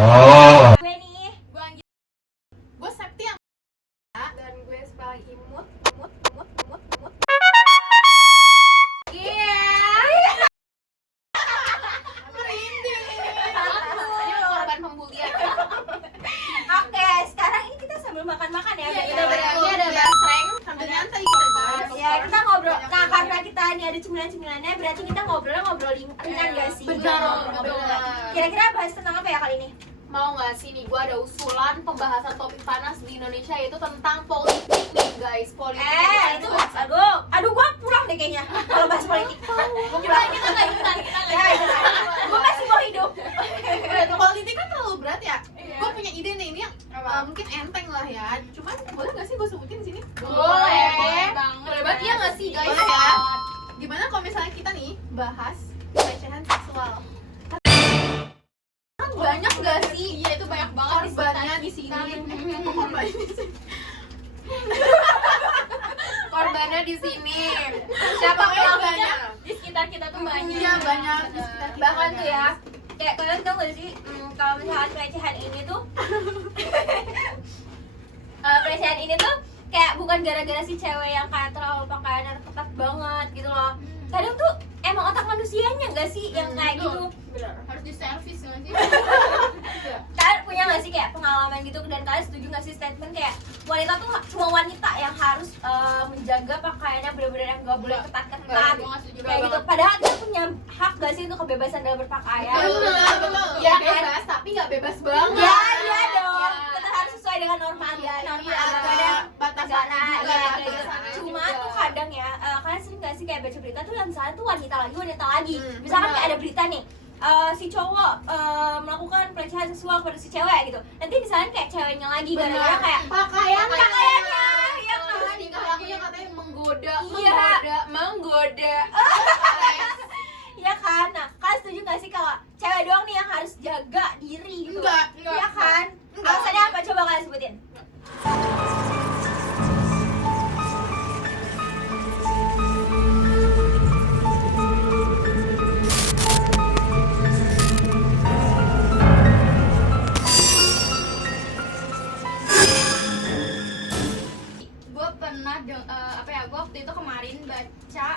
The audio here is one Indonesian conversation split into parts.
Gue nih, Gue Septi yang dan gue paling imut. merinding. Ini korban pembulian. Oke, sekarang ini kita sambil makan-makan ya. Iya, Kita berarti berarti ada basreng sambil nyantai kita guys. ya kita ngobrol. Nah, karena kita ini ada cemilan-cemilannya, berarti kita ngobrol ringan gak sih? Benar. Kira-kira bahas tentang apa ya kali ini? Mau nggak sih nih, gue ada usulan pembahasan topik panas di Indonesia yaitu tentang politik nih guys. Politik Itu aduh gue pulang deh kayaknya kalau bahas politik. kita nggak ikutan. Gue masih mau hidup. Politik kan terlalu berat ya. Gue punya ide nih, ini yang mungkin enteng lah ya. Cuman boleh nggak sih gue sebutin di sini? Boleh banget ya nggak sih guys? Boleh ya. Gimana kalau misalnya kita nih bahas pelecehan seksual? Kan banyak nggak sih? Iya itu banyak banget korbannya di sini. Kok korbannya di sini? Korbannya di sini. Siapa korbannya? Di sekitar kita tuh banyak. Iya banyak di sekitar kita. Bahkan tuh banyak. ya, kayak kalian tau gak sih kalau misalkan pelecehan ini tuh pelecehan ini tuh kayak bukan gara-gara si cewek yang kayak terlalu pakaian ketat banget gitu loh. Kadang tuh emang otak manusianya gak sih yang kayak gitu. Benar. Harus diservis nggak sih? Kalian punya gak sih kayak pengalaman gitu, dan kalian setuju gak sih statement kayak wanita tuh cuma wanita yang harus menjaga pakaiannya benar-benar yang gak boleh ketat-ketat kayak gitu, padahal dia punya hak gak sih untuk kebebasan dalam berpakaian? Betul. Ya, Bebas tapi nggak bebas banget. Ya, iya dong. Tetap harus sesuai dengan norma agama Ada batasan negara juga, ya, ada kayak gitu. batasannya Cuma juga. tuh kadang ya, kalian sering gak sih kayak baca berita tuh yang misalnya tuh wanita lagi. Misalkan kayak ada berita nih, si cowok melakukan pelecehan seksual kepada si cewek gitu. Nanti misalnya kayak ceweknya lagi gara-gara kayak pakaiannya. Iya kan? Tingkah lakunya katanya menggoda. Menggoda. Iya kan? Nah, kalian setuju gak sih kalau cewek doang nih yang harus jaga diri gitu? Enggak. Iya kan? Enggak. Alasannya apa? Coba kalian sebutin. Gue pernah gue waktu itu kemarin baca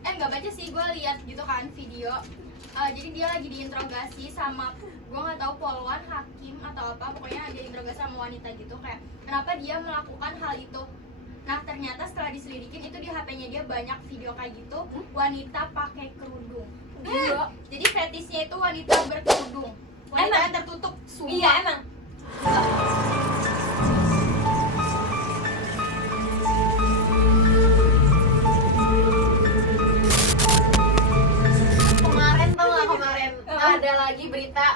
nggak baca sih, gue lihat gitu kan video. Jadi dia lagi diinterogasi sama, gue nggak tahu poluan hakim atau apa, pokoknya ada interogasi sama wanita gitu kayak kenapa dia melakukan hal itu. Nah ternyata setelah diselidikin itu di HP-nya dia banyak video kayak gitu, wanita pakai kerudung. Jadi fetisnya itu wanita berkerudung, wanita Emang? yang tertutup. Sumpah. Iya emang. Kemarin tau nggak kemarin ada lagi berita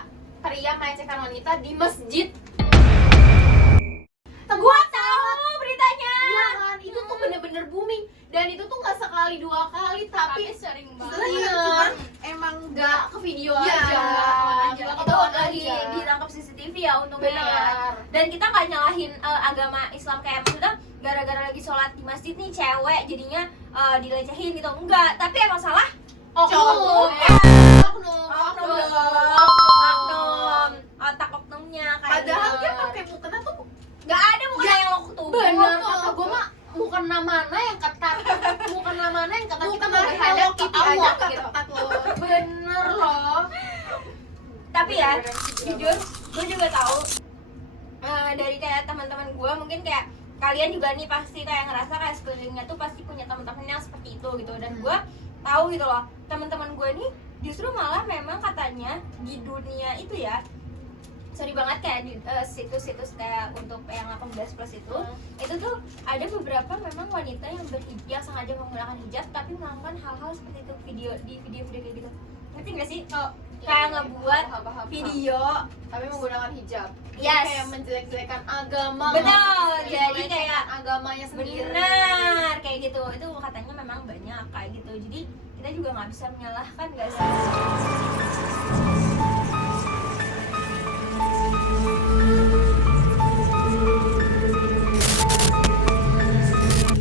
pria melecehkan wanita di masjid. Gua tahu beritanya. Iya kan, itu tuh bener-bener booming dan itu tuh nggak sekali dua kali tapi sering banget. cuman emang nggak ke video Iya, aja. nggak Itu lagi dirangkap CCTV ya untungnya ya. Benar. Dan kita nggak nyalahin agama Islam kayak maksudnya gara-gara lagi sholat di masjid nih cewek jadinya dilecehin gitu, enggak, tapi emang salah Oknum. oknum otak oknumnya kayak Padahal gitu. dia pakai mukena tuh nggak ada bukan yang lo ketubur. bener kata gue mah mukena mana yang ketat, mukena mana yang ketat, kita mau hadap ke Allah gitu. Bener loh. Tapi ya jujur gue juga tahu dari kayak teman-teman gue, mungkin kayak kalian juga nih pasti kayak ngerasa kayak sekelilingnya tuh pasti punya teman-teman yang seperti itu gitu, dan gue tahu gitu loh teman-teman gue nih justru malah memang katanya di dunia itu ya, sorry banget kayak di situs-situs kayak untuk yang 18 plus itu tuh ada beberapa memang wanita yang berhijab, yang sengaja menggunakan hijab tapi melakukan hal-hal seperti itu di video-video kayak gitu. Ngerti nggak sih? Kayak ngebuat video tapi menggunakan hijab. Yes. Kayak menjelek-jelekan agama. Betul, jadi melecehkan kayak agamanya sendiri. benar kayak gitu. Itu katanya memang banyak kayak gitu. Jadi kita juga nggak bisa menyalahkan nggak sih?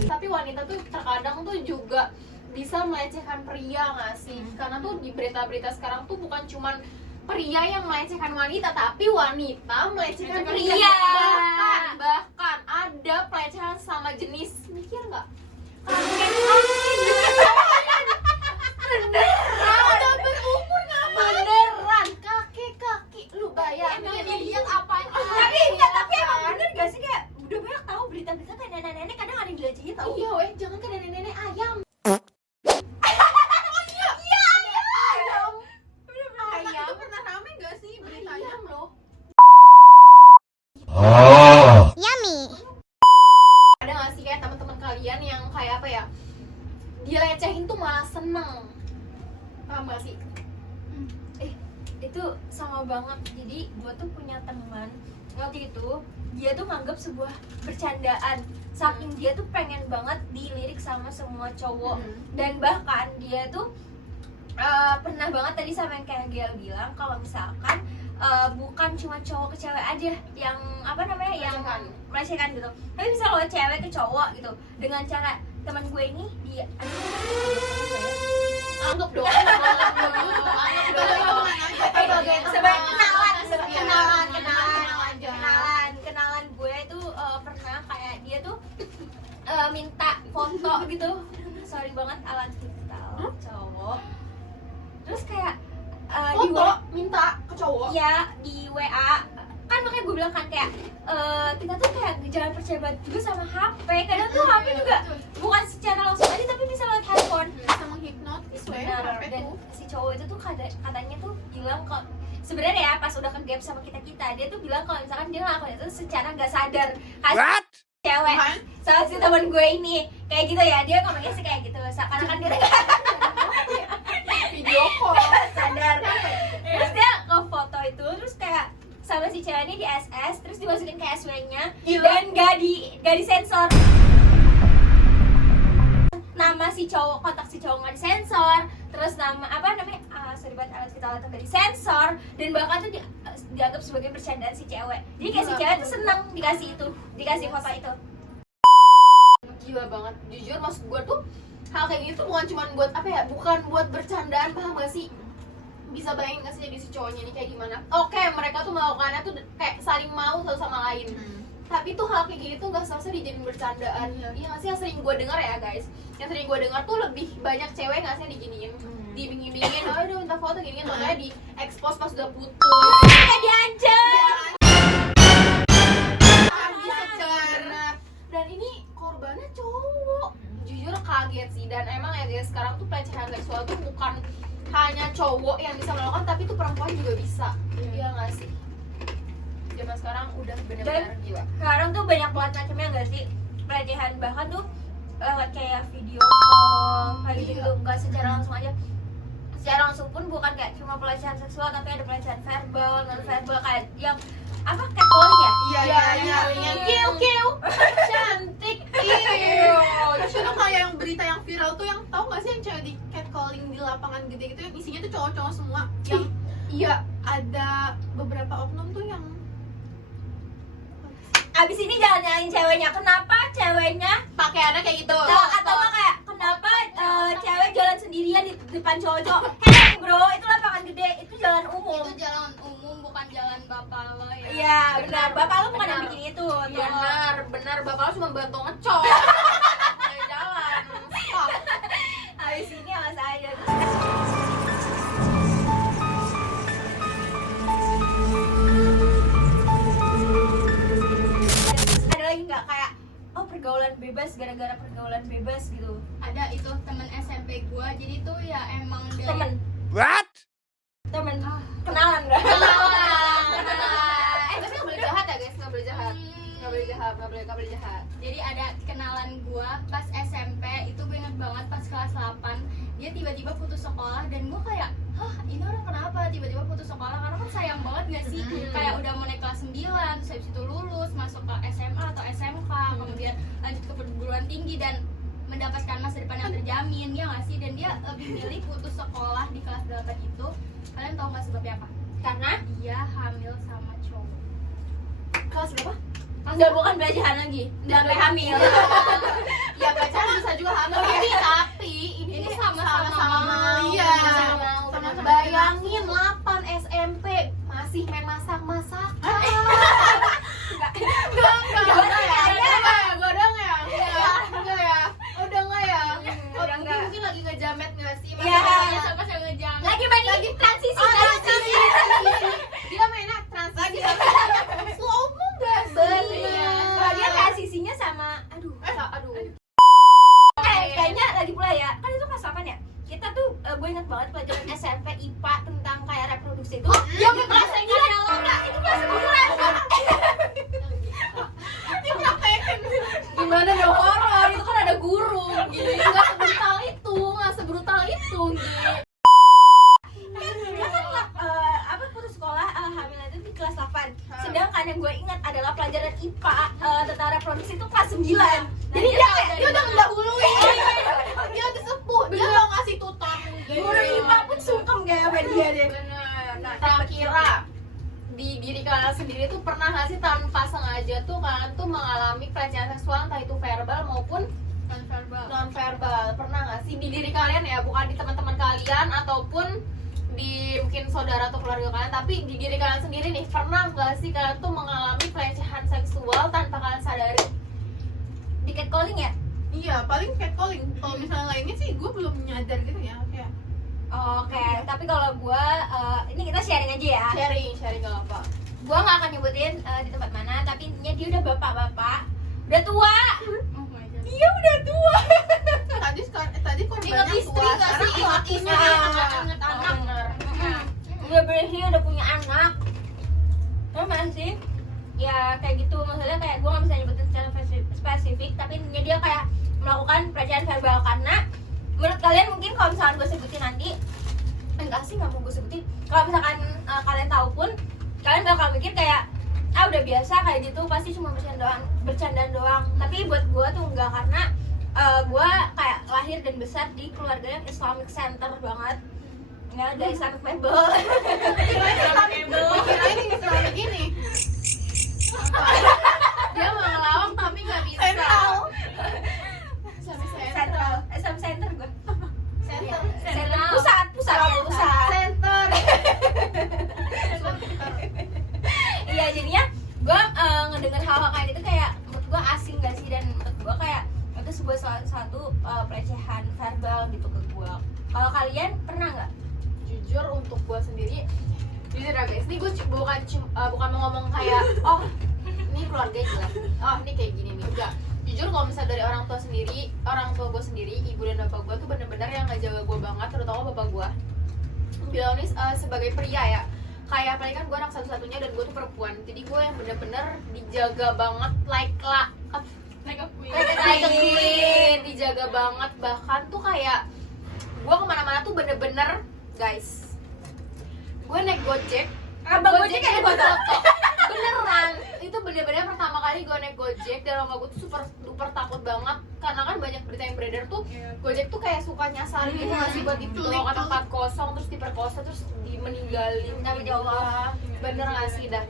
Tapi wanita tuh terkadang tuh juga bisa melecehkan pria nggak sih? Karena tuh di berita-berita sekarang tuh bukan cuman pria yang melecehkan wanita, tapi wanita melecehkan pria. Iya. Bahkan ada pelecehan sama jenis. Mikir nggak? Beneran berumur ngapain? Beneran kaki lu bayangin. Emang dilihat apanya? Tapi enggak, tapi emang bener gak sih kayak udah banyak tahu berita-berita kayak nenek-nenek kadang ada yang dilecehin tahu. Iya weh, jangan ke nenek-nenek ayam. Ayam. Itu pernah rame gak sih beritanya? Ayam loh. Ada gak sih kayak teman-teman kalian yang kayak apa ya? Dia lecehin tuh malah seneng. Paham gak sih? Itu sama banget. Jadi gue tuh punya teman waktu itu dia tuh nganggap sebuah bercandaan, saking dia tuh pengen banget dilirik sama semua cowok. Dan bahkan dia tuh pernah banget tadi sama yang kayak Giel bilang kalau misalkan bukan cuma cowok ke cewek aja yang apa namanya yang melecehkan gitu, tapi bisa lo cewek ke cowok gitu dengan cara teman gue ini dia Anggap dong. kenalan gue itu pernah kayak dia tuh minta foto gitu, sorry banget alat vital cowok, terus kayak di Foto minta ke cowok. ya di WA kan, makanya gue bilang kan kayak kita tuh kayak jangan percaya banget juga sama HP, kadang tuh HP juga bukan secara langsung aja tapi bisa lewat handphone. Sama hipnotis weh, Benar, HP dan tuh. si cowok itu tuh katanya tuh bilang kalau sebenarnya ya pas udah ke gap sama kita dia tuh bilang kalau misalkan dia ngelakuin itu secara nggak sadar kasih cewek Apaan? sama si teman gue ini kayak gitu ya, dia ngomongnya sih kayak gitu seakan-akan dia nggak Video call. sadar. Terus dia ke foto itu terus kayak sama si cewek ini di SS terus dimasukin ke SW-nya dan gak disensor. Nama si cowok, kontak si cowok nggak disensor, terus nama apa namanya sorry banget alat vital itu nggak disensor, dan bahkan tuh dianggap sebagai bercandaan si cewek. Jadi kayak si cewek tuh seneng dikasih foto itu. Gila banget, jujur maksud gue tuh hal kayak gitu bukan cuma buat apa ya, bukan buat bercandaan, paham gak sih? Bisa bayangin gak sih jadi si cowoknya ini kayak gimana? Oke, mereka tuh melakukannya tuh kayak saling mau satu sama lain. Tapi tuh hal kayak gini tuh gak seharusnya dijadiin bercandaan. Iya gak sih, yang sering gue dengar ya guys, yang sering gue dengar tuh lebih banyak cewek gak sih yang diginiin, diiming-imingin, oh udah minta foto gini, makanya di expose pas udah putus. Kayak diancam. Dan ini korbannya cowok. Jujur kaget sih, dan emang ya guys, sekarang tuh pelecehan seksual tuh bukan hanya cowok yang bisa melakukan, tapi tuh perempuan juga bisa. Iya nggak sih? Zaman sekarang udah benar-benar gila. Sekarang tuh banyak banget macamnya nggak sih pelecehan, bahkan tuh lewat kayak video call kayak gitu, nggak secara langsung aja. Secara langsung pun bukan kayak cuma pelecehan seksual, tapi ada pelecehan verbal, non verbal kayak yang apa catcalling ya? Iya. Yang kill cantik. Iya. Terus itu kayak yang berita yang viral tuh yang tahu nggak sih yang cewek di catcalling di lapangan gede gitu yang isinya tuh cowok-cowok semua. Yang iya ada beberapa oknum tuh yang Abis ini jangan nyalain ceweknya, kenapa ceweknya pakaiannya kayak gitu. atau nggak kayak kenapa cewek jalan sendirian di depan cowok-cowok? Hey bro, itu lapangan gede, itu jalan umum. itu jalan umum bukan jalan bapak lo ya. Iya benar, bapak lu bukan yang bikin itu. Benar, bapak lo cuma bantu ngecok. Kayak jalan. Stop. Abis ini awas aja. Ada lagi nggak kayak pergaulan bebas gara-gara pergaulan bebas gitu? Ada itu temen SMP gua, jadi tuh ya emang dari Temen kenalan nggak? Tapi nggak boleh jahat ya guys, nggak boleh jahat. Nggak boleh jahat. Jadi ada kenalan gua pas SMP, itu gue inget banget pas kelas 8 dia tiba-tiba putus sekolah, dan gua kayak hah ini orang kenapa tiba-tiba putus sekolah, karena kan sayang banget gak sih, kayak udah mau naik kelas 9 terus habis itu lulus masuk ke SMA atau SMK, kemudian lanjut ke perguruan tinggi dan mendapatkan masa depan yang terjamin, ya gak sih? Dan dia lebih milih putus sekolah di kelas 8 itu. Kalian tahu gak sebabnya apa? Karena Dia hamil sama cowok. Kelas berapa? nggak, bukan belajaran lagi, udah sampai hamil. Ya pacaran bisa juga hamil, tapi ini Ini sama-sama iya. mau. Sama-sama Bayangin 8 SMP masih main masak-masakan. Mungkin lagi ngejamet nggak sih? Iya. Siapa yang ngejam? Lagi main transisi. Dia mainnya transisi. Lu omong gak sih? Kalau dia transisinya sama aduh. Kayaknya lagi pula ya. Kan itu kelas 8 ya? Kita tuh gue ingat banget pelajaran SMP IPA tentang kayak reproduksi itu. Yang ke kelas 9 Itu kelas 9. gimana dong horor, itu kan ada guru gitu. Nggak sebrutal itu gitu. Dia kan putus sekolah hamil itu di kelas 8. Sedangkan yang gue ingat adalah pelajaran IPA tentang reproduksi itu kelas 9. Jadi Dia udah mendahului. Dia udah sepuh, dia udah ngasih tutor. guru IPA pun sungkem kayak sama dia deh. Bener. Nah, kira-kira di diri kalian sendiri tuh pernah nggak sih tanpa sengaja tuh kalian tuh mengalami pelecehan seksual, entah itu verbal maupun non verbal? Pernah nggak sih di diri kalian ya, bukan di teman-teman kalian ataupun di mungkin saudara atau keluarga kalian, tapi di diri kalian sendiri nih, pernah nggak sih kalian tuh mengalami pelecehan seksual tanpa kalian sadari? Di catcalling ya? Iya, paling catcalling. Kalau misalnya lainnya sih gue belum nyadar gitu ya, kayak Oke, tapi kalau gue ini kita sharing aja ya. Sharing gak apa. Gue nggak akan nyebutin di tempat mana, tapi intinya dia udah bapak-bapak, udah tua. Oh my god. Iya udah tua. tadi korbannya Ingat istri tua, gak sekarang sih? ingat Ingat istri. ingat anak. Udah bersih, udah punya anak. Emang sih, ya kayak gitu. Maksudnya kayak gue nggak bisa nyebutin secara spesifik, tapi intinya dia kayak melakukan pelecehan verbal. Karena menurut kalian mungkin kalau misalkan gue sebutin nanti, enggak sih, nggak mau gue sebutin. Kalau misalkan kalian tahu pun, kalian bakal mikir kayak udah biasa kayak gitu, pasti cuma bercandaan doang. Tapi buat gue tuh enggak, karena gue kayak lahir dan besar di keluarga yang Islamic Center banget. Nggak ada Islamic Mebel. Kirain ini selalu gini. Dia mau ngelawak tapi nggak bisa. Sentral. Central, Islamic Center gue. Center. Center. Pusat. Center. Iya, jadinya gue ngedenger hal-hal kayak gitu kayak menurut gue asing gak sih, dan menurut gue kayak itu sebuah satu pelecehan verbal gitu ke gue. Kalau kalian pernah nggak? Jujur untuk gue sendiri, jujur ya guys, ini gue bukan mau ngomong kayak oh ini keluarga jelas, oh ini kayak gini nih, enggak. Jujur kalau misalnya dari orang tua gue sendiri, ibu dan bapak gue tuh bener-bener yang ngejaga gue banget, terutama bapak gue. Bilang nih sebagai pria ya, kayak apalagi kan gue anak satu-satunya dan gue tuh perempuan, jadi gue yang bener-bener dijaga banget like a queen, dijaga banget. Bahkan tuh kayak gue kemana-mana tuh bener-bener guys, gue naik Gojek, Abang Gojek kayak foto. beneran itu bener-bener pertama kali gue naik Gojek, dan sama gue tuh super takut banget karena kan banyak berita yang beredar tuh Gojek tuh kayak suka nyasar gitu nggak sih, buat ditolong anak 40 terus diperkosa terus meninggalin. Tapi jawab. Bener nggak sih dah?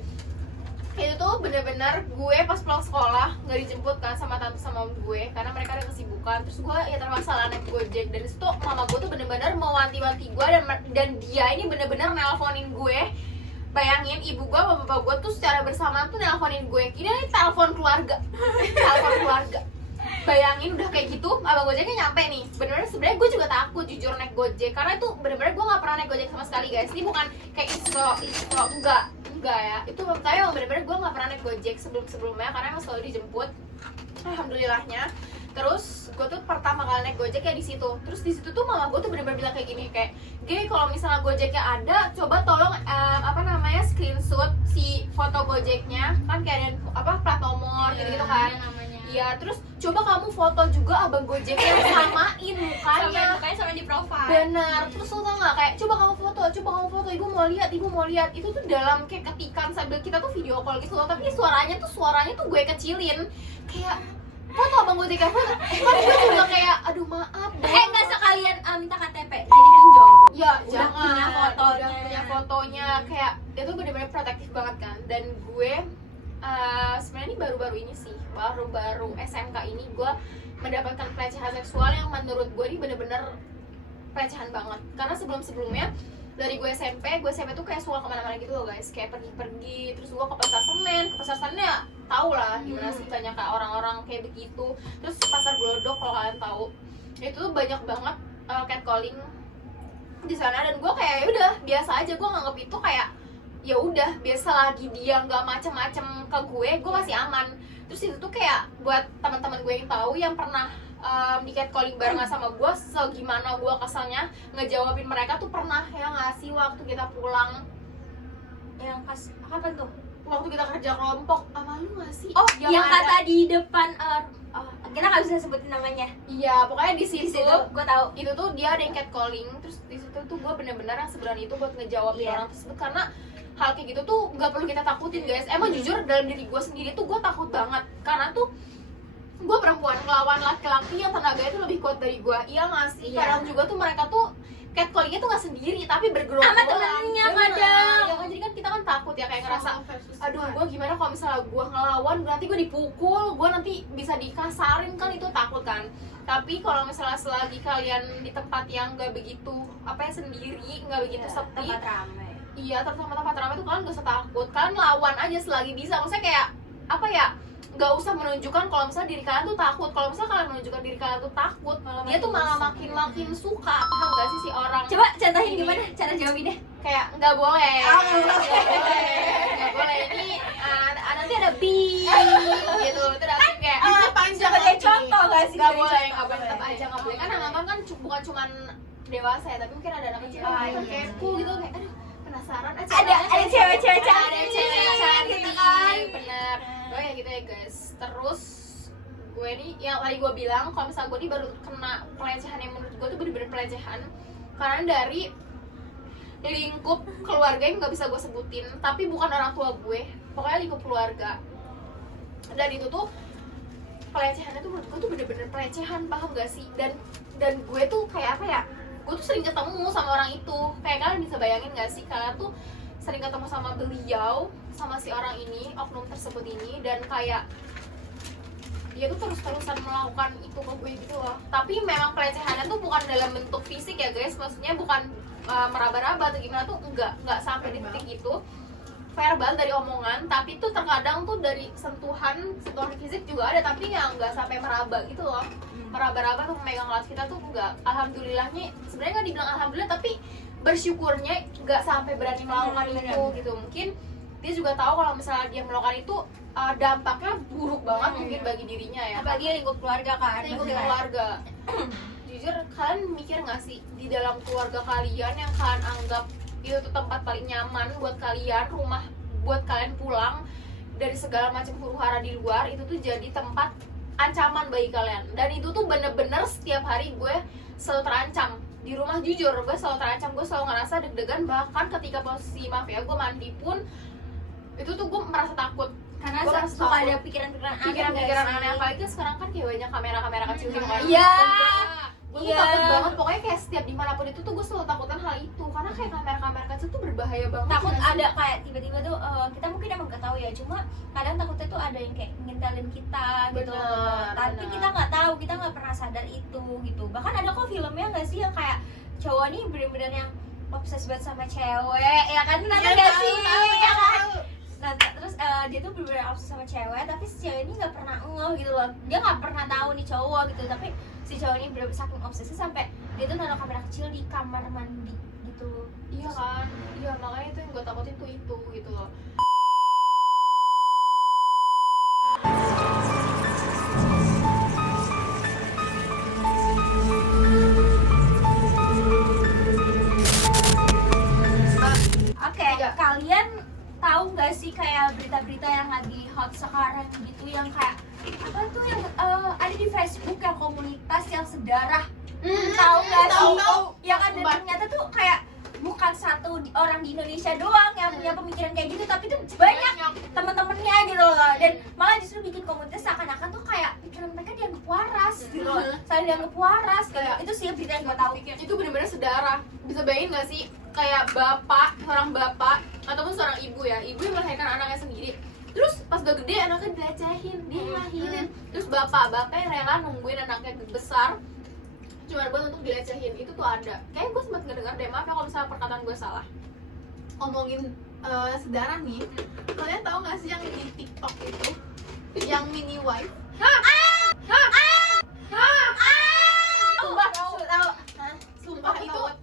Itu tuh bener-bener gue pas pulang sekolah nggak dijemput kan sama tante sama om gue karena mereka ada kesibukan, terus gue ya terpaksa lah naik Gojek. Dan disitu mama gue tuh bener-bener mewanti-wanti gue, dan dia ini bener-bener nelponin gue. Bayangin ibu gue sama bapak gue tuh secara bersamaan tuh nelponin gue, ini telepon keluarga. Bayangin udah kayak gitu, abang Gojeknya nyampe nih. Bener-bener sebenarnya gue juga takut jujur naik Gojek, karena itu bener-bener gue nggak pernah naik Gojek sama sekali guys. Ini bukan kayak iso enggak ya, itu tapi emang bener-bener gue nggak pernah naik Gojek sebelumnya karena emang selalu dijemput, alhamdulillahnya. Terus gue tuh pertama kali naik Gojek ya di situ. Terus di situ tuh mama gue tuh bener-bener bilang kayak gini, kayak Ge, kalau misalnya Gojeknya ada, coba tolong screenshot si foto Gojeknya, kan kayak ada plat nomor gitu kan. Iya, terus coba kamu foto juga abang Gojeknya, samain mukanya. Sama di profile. Bener, terus lo tau gak, kayak coba kamu foto, ibu mau lihat. Itu tuh dalam kayak ketikan sambil kita tuh video call gitu loh, tapi suaranya tuh gue kecilin, kayak foto abang Gojeknya, foto. Kan gue juga kayak, aduh maaf Nggak sekalian minta KTP, jadi pinjol. ya Udah jangan, punya fotonya. udah punya fotonya, kayak itu bener-bener protektif banget kan. Dan gue sebenarnya ini baru-baru ini sih, baru SMK ini gue mendapatkan pelecehan seksual yang menurut gue ini bener-bener pelecehan banget. Karena sebelumnya dari gue SMP tuh kayak suka kemana-mana gitu loh guys, kayak pergi-pergi, terus gue ke pasar Senen ya tau lah gimana sih, banyak kayak orang-orang kayak begitu. Terus pasar Glodok kalau kalian tahu, itu tuh banyak banget catcalling di sana, dan gue kayak udah biasa aja, gue nganggep itu kayak ya udah biasa, lagi dia nggak macem-macem ke gue masih aman. Terus itu tuh kayak buat teman-teman gue yang tahu yang pernah di catcalling barengan sama gue, segimana gue keselnya ngejawabin mereka tuh pernah ya nggak sih waktu kita pulang Yang pas kapan tuh? waktu kita kerja kelompok, sama lu nggak sih? Oh, yang ada- kata di depan kita nggak bisa sebutin namanya. iya pokoknya di Di situ situ gue tahu. itu tuh dia ada yang catcalling. Terus di situ tuh gue bener-bener yang sebulan itu buat ngejawab Iya. orang tersebut, karena hal kayak gitu tuh nggak perlu kita takutin guys. Emang jujur dalam diri gue sendiri tuh gue takut banget, karena tuh gue perempuan ngelawan laki-laki yang tenaganya tuh lebih kuat dari gue, iya nggak sih? Iya. Kadang juga tuh mereka tuh catcallingnya tuh nggak sendiri tapi bergerombolan Sama temennya Bener. kadang. Ya kan, jadi kan kita kan takut ya, kayak ngerasa versus aduh gue gimana kalau misalnya gue ngelawan, nanti gue dipukul, gue nanti bisa dikasarin, kan itu takut kan. Tapi kalau misalnya selagi kalian di tempat yang nggak begitu apa ya, sendiri, nggak begitu sepi, Tempat ramai. iya terutama tempat ramai tuh kalian gak usah takut, kalian lawan aja selagi bisa. Maksudnya kayak apa ya, nggak usah menunjukkan kalau misalnya diri kalian tuh takut. Kalau misalnya kalian menunjukkan diri kalian tuh takut, Malah dia tuh makin malah bisa. makin suka, paham gak sih si orang? Coba contohin gimana cara jawabinnya. Kayak nggak boleh, Oh, nggak boleh ini nanti ada bi gitu, terus kayak Itu panjang sebagai lagi. contoh gak sih? nggak Sebagai boleh, contoh. nggak boleh, tetap aja nggak boleh. Kan anak kan bukan cuman dewasa ya, tapi mungkin ada anak kecil Iya, yang iya, kepo iya. gitu, kayak aduh penasaran aja. Ada cewek-cewek ada cantik cewek cantik gitu kan. bener. Gue ya gitu ya guys. Terus gue nih yang tadi gue bilang, kalau misalnya gue nih baru kena pelecehan yang menurut gue tuh bener-bener pelecehan, karena dari lingkup keluarga yang nggak bisa gue sebutin, tapi bukan orang tua gue, pokoknya lingkup keluarga. Dan itu tuh pelecehannya tuh menurut gue tuh bener-bener pelecehan, paham gak sih? Dan gue tuh kayak apa ya, gue tuh sering ketemu sama orang itu. Kayak kalian bisa bayangin gak sih, kalian tuh sering ketemu sama beliau, sama si orang ini, oknum tersebut ini, dan kayak dia tuh terus-terusan melakukan itu ke gue gitu loh. Tapi memang pelecehannya tuh bukan dalam bentuk fisik ya guys, maksudnya bukan meraba-raba atau gimana, tuh enggak sampai di titik itu, verbal dari omongan. Tapi tuh terkadang tuh dari sentuhan fisik juga ada, tapi yang enggak sampai meraba gitu loh. Meraba-raba tuh memegang kelas kita tuh enggak. Alhamdulillahnya, sebenarnya nggak dibilang alhamdulillah, tapi bersyukurnya nggak sampai berani melakukan itu gitu. Mungkin dia juga tahu kalau misalnya dia melakukan itu dampaknya buruk banget mungkin bagi dirinya ya, Apalagi lingkup keluarga kan. lingkup Bener. keluarga. Jujur kalian mikir nggak sih, di dalam keluarga kalian yang kalian anggap itu tuh tempat paling nyaman buat kalian, rumah buat kalian pulang dari segala macam huru-hara di luar, itu tuh jadi tempat ancaman bagi kalian. Dan itu tuh bener-bener setiap hari gue selalu terancam di rumah. Jujur gue selalu terancam, gue selalu ngerasa deg-degan. Bahkan ketika posisi maaf ya gue mandi pun itu tuh gue merasa takut, Karena Gua merasa suka takut. ada pikiran-pikiran aneh. pikiran-pikiran nggak aneh. sih? Apalagi sekarang kan kayak banyak kamera-kamera kecil gitu kan. Iya. Gue tuh Iya. takut banget, pokoknya kayak setiap dimanapun itu tuh gue selalu takutan hal itu, karena kayak kamera-kamera kecil tuh berbahaya banget. Takut nggak sih? ada kayak tiba-tiba tuh kita mungkin emang gak tahu ya, cuma kadang takutnya tuh ada yang kayak ngintelin kita gitu. Bener, Tapi bener. kita nggak tahu, kita nggak pernah sadar itu gitu. Bahkan ada kok filmnya nggak sih yang kayak cowok nih bener-bener yang obses banget sama cewek, ya kan? Nonton Iya, nggak tahu, sih? tahu, Ya kan? tahu. Nah, terus dia tuh bener-bener obses sama cewek, tapi si cewek ini nggak pernah ngeh gitu loh. Dia nggak pernah tahu nih cowok gitu, tapi si cowok ini bener-bener saking obsesnya sampai dia tuh naruh kamera kecil di kamar mandi gitu. Iya kan, iya makanya itu yang gue takutin tuh itu gitu loh. Oke, kalian tahu nggak sih kayak berita-berita yang lagi hot sekarang gitu, yang kayak apa tuh yang ada di Facebook yang komunitas yang sedarah, tahu nggak sih? tahu. Yang ada ternyata tuh kayak bukan satu orang di Indonesia doang yang punya pemikiran kayak gitu, tapi tuh banyak teman-temannya gitu loh. Dan malah justru bikin komunitas seakan-akan tuh kayak pikiran mereka dianggap waras gitu loh, saling dianggap waras kayak itu sih berita yang gue tahu. Itu bener-bener sedarah. Bisa bayangin gak sih, kayak seorang bapak ataupun seorang ibu ya, ibu yang melahirkan anaknya sendiri, terus pas udah gede anaknya dilecehin, dia ngelahirin, terus bapak yang rela nungguin anaknya besar cuma buat untuk dilecehin. Itu tuh ada. Kayaknya gue sempat ngedengar deh, maaf ya kalau misalnya perkataan gue salah. Ngomongin sedarah nih, kalian tahu nggak sih yang di TikTok itu yang mini wife? Sumpah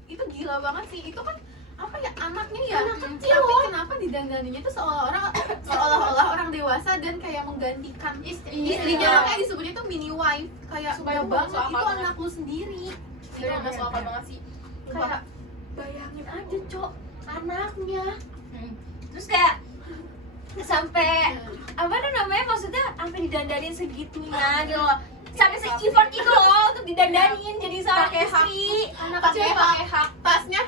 itu gila banget sih. Itu kan apa ya, anaknya ya, tapi kenapa didandaninya tuh seolah-olah orang dewasa dan kayak menggantikan istrinya, makanya disebutnya tuh mini wife. Kayak Supaya ya itu banget, masuk akal itu banget. anak lu sendiri. Itu masuk akal banget sih. Kayak bayangin aja, Cok, anaknya. Terus kayak sampai apa tuh namanya, maksudnya sampai didandanin segitunya gitu loh, sampai se-effort itu loh untuk didandanin jadi seorang Pakai hak. istri. Anak Pakai kecil pakai hak. tasnya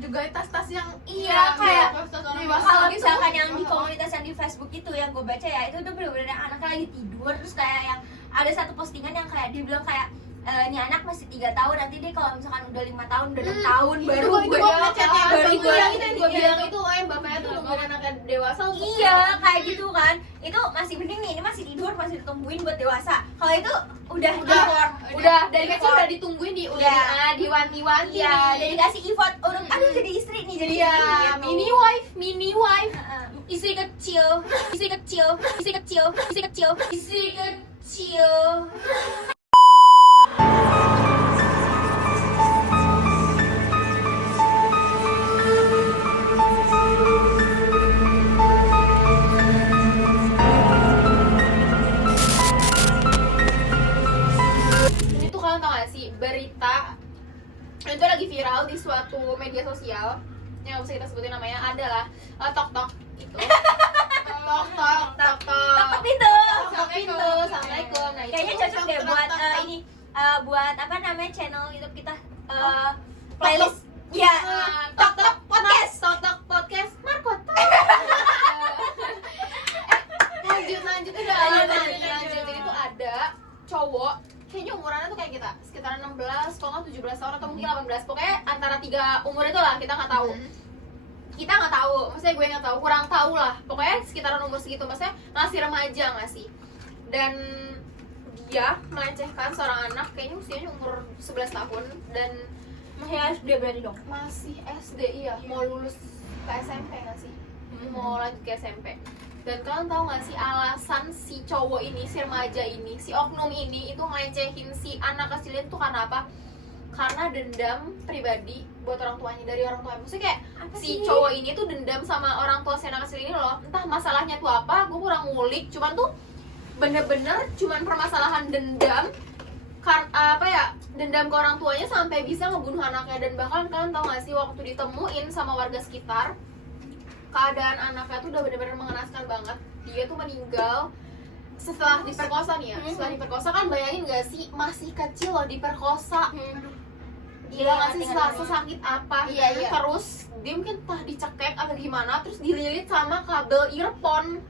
juga tas-tas yang Iya, kayak dewasa kalau gitu. misalkan yang di komunitas yang di Facebook itu yang gue baca ya, itu udah bener-bener anaknya lagi tidur, terus kayak yang ada satu postingan yang kayak dia bilang kayak ini anak masih 3 tahun, nanti deh kalau misalkan udah 5 tahun, udah 6 tahun baru itu gue gua ngechat ya, baru Itu gue yang itu yang gue bilang itu, yang bapaknya tuh nungguin anaknya dewasa untuk iya kayak gitu kan. Itu masih mending nih, ini masih tidur, masih ditungguin buat dewasa. Kalau itu udah effort, udah dari kecil udah ditungguin udah Iya. diwanti-wanti. iya, udah dikasih effort untuk aduh jadi istri nih, jadi Iya, gitu. mini wife. Istri kecil, istri kecil, istri kecil, istri kecil, istri kecil. Ini tuh kalian tau gak sih berita itu lagi viral di suatu media sosial yang bisa kita sebutin namanya adalah TokTok itu. TokTok. Ketok pintu. Ketok pintu. Assalamualaikum. Nah, itu Kayaknya cocok deh buat ini buat apa namanya channel YouTube kita playlist. Ya, TokTok podcast. TokTok podcast Markot. Lanjut udah lanjut. Jadi tuh ada cowok kayaknya umurannya tuh kayak kita sekitar 16, kalau nggak 17 tahun atau mungkin 18, pokoknya antara 3 umur itu lah, kita nggak tahu. Maksudnya gue nggak tahu, kurang tahu lah, pokoknya sekitaran umur segitu, maksudnya masih remaja nggak sih. Dan dia melecehkan seorang anak, kayaknya usianya umur 11 tahun dan Masih SD berarti dong. masih SD, iya, mau lulus ke SMP nggak sih? Mau lanjut ke SMP. Dan kalian tahu nggak sih alasan si cowok ini, si remaja ini, si oknum ini itu ngelecehin si anak kecil itu karena apa? Karena dendam pribadi buat orang tuanya, dari orang tuanya. Maksudnya kayak si cowok ini tuh dendam sama orang tua si anak kecil ini loh. Entah masalahnya tuh apa, gue kurang ngulik. Cuman tuh bener-bener cuman permasalahan dendam. Dendam ke orang tuanya sampai bisa ngebunuh anaknya. Dan bahkan kalian tahu nggak sih waktu ditemuin sama warga sekitar, keadaan anaknya tuh udah bener-bener mengenaskan banget. Dia tuh meninggal setelah diperkosa nih ya. Setelah diperkosa kan, bayangin gak sih, masih kecil loh diperkosa. Gila gak sih sesakit apa? Iya. Terus dia mungkin entah dicekek atau gimana, terus dililit sama kabel earphone.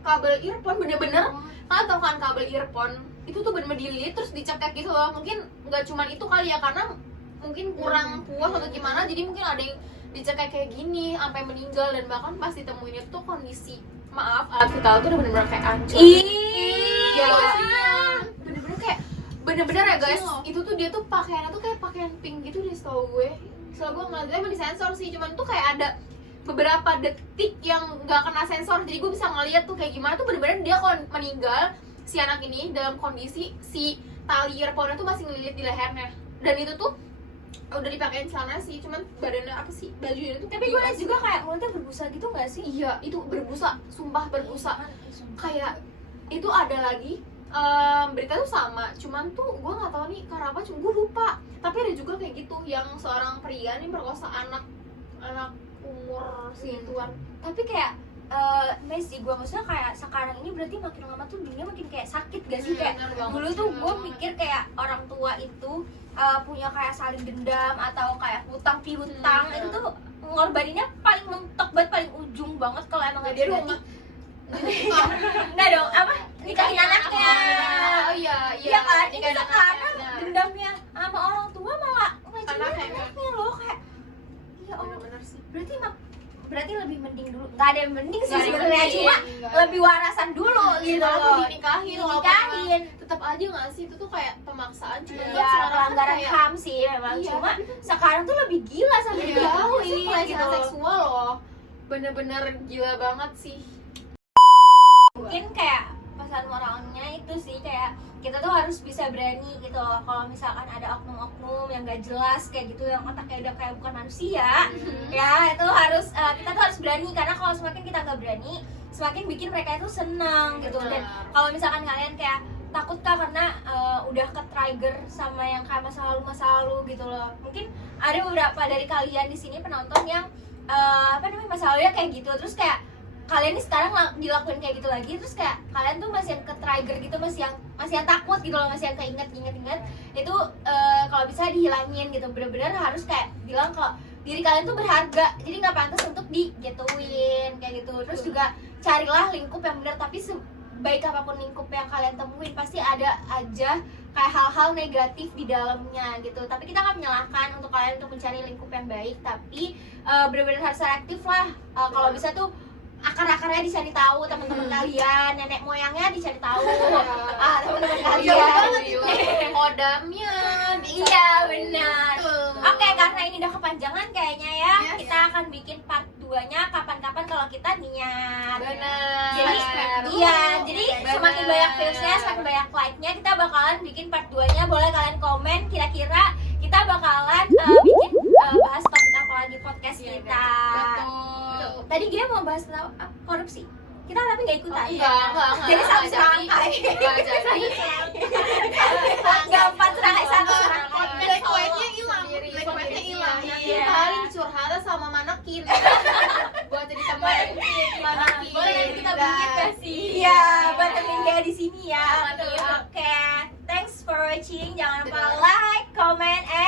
Kabel earphone bener-bener, kalian tau kan kabel earphone itu tuh bener-bener dililit terus dicekek gitu loh. Mungkin nggak cuman itu kali ya, karena mungkin kurang puas atau gimana, jadi mungkin ada yang dicekek kayak gini sampai meninggal. Dan bahkan pas ditemuin itu tuh kondisi, maaf, alat vital tuh udah bener-bener kayak hancur. Iya, bener-bener kayak bener-bener ya guys, itu tuh dia tuh pakaiannya tuh kayak pakaian pink gitu deh setahu gue. Setahu gue nggak, emang disensor sih, cuman tuh kayak ada beberapa detik yang nggak kena sensor, jadi gue bisa ngeliat tuh kayak gimana tuh bener-bener dia meninggal, si anak ini dalam kondisi si tali earphone tuh masih ngelilit di lehernya. Dan itu tuh udah dipakein celana sih, cuman badannya apa sih, bajunya tuh Tapi gue liat juga kayak mulutnya berbusa gitu nggak sih? iya, itu berbusa, sumpah berbusa. Kayak itu ada lagi berita tuh sama, cuman tuh gue nggak tahu nih karena apa, cuma gue lupa. Tapi ada juga kayak gitu yang seorang pria nih merkosa anak umur segituan. Tapi kayak Messi gue, maksudnya kayak sekarang ini berarti makin lama tuh dunia makin kayak sakit gak sih? Kayak bener banget. dulu tuh gue pikir kayak orang tua itu punya kayak saling dendam atau kayak hutang piutang, itu tuh ngorbaninnya paling mentok banget, paling ujung banget kalau emang gak Dia ada rumah. Enggak dong, apa? Nikahin anaknya. Oh iya, Iya kan? Ini nikahin sekarang anaknya. dendamnya sama orang tua malah ngecewain Anaknya. anaknya loh, kayak ya Allah. Bener-bener sih. Berarti berarti lebih mending dulu. Nggak ada yang mending sih Nggak ada yang sebenarnya, mending, cuma nggak lebih warasan dulu gitu Langsung loh. dinikahin walaupun Dinikahin. tetap aja nggak sih itu tuh kayak pemaksaan cuma kan Iya, sekarang kan pelanggaran kayak HAM sih memang. Iya, Cuma sekarang tuh lebih gila sampai Iya, dijauhin sih gitu pelecehan loh. seksual loh. Bener-bener gila banget sih. Mungkin kayak pesan moralnya itu sih kayak kita tuh harus bisa berani gitu loh. Kalau misalkan ada oknum-oknum yang gak jelas kayak gitu, yang otaknya udah kayak bukan manusia, ya itu harus kita tuh harus berani, karena kalau semakin kita gak berani, semakin bikin mereka itu senang gitu. Dan kalau misalkan kalian kayak takut kah karena udah ke trigger sama yang kayak masa lalu gitu loh, mungkin ada beberapa dari kalian di sini penonton yang masa lalunya kayak gitu, terus kayak kalian nih sekarang dilakuin kayak gitu lagi, terus kayak kalian tuh masih yang ke trigger gitu, masih yang takut gitu loh, masih yang keinget itu kalau bisa dihilangin gitu. Bener-bener harus kayak bilang kalau diri kalian tuh berharga, jadi nggak pantas untuk digituin kayak gitu. Terus juga carilah lingkup yang benar, tapi baik apapun lingkup yang kalian temuin pasti ada aja kayak hal-hal negatif di dalamnya gitu. Tapi kita nggak menyalahkan untuk kalian untuk mencari lingkup yang baik, tapi benar-benar harus selektif lah. Kalau bisa tuh akar-akarnya dicari tahu, teman-teman kalian, nenek moyangnya dicari tahu, teman-teman Jauh kalian. banget itu kodamnya. Iya benar. Oke, karena ini udah kepanjangan kayaknya ya, kita akan bikin part 2-nya kapan-kapan kalau kita niat. Benar. Jadi jadi semakin banyak viewsnya, semakin banyak like-nya, kita bakalan bikin part 2-nya. Boleh kalian komen kira-kira kita bakalan bikin bahas topik apa lagi podcast kita. Betul. Tadi dia mau bahas tentang korupsi. Kita tapi nggak ikutan. Enggak. Jadi satu serangkai. Enggak jadi. Gampang serangkai satu serangkai. Black white-nya hilang. Sendiri, Black white-nya sendiri. hilang. Iya. Paling curhat sama manekin. Buat jadi teman manekin. Boleh nanti kita bikin gak sih? Iya, buat temenin dia di sini ya. Betul. Oke, thanks for watching. Jangan lupa like, comment, and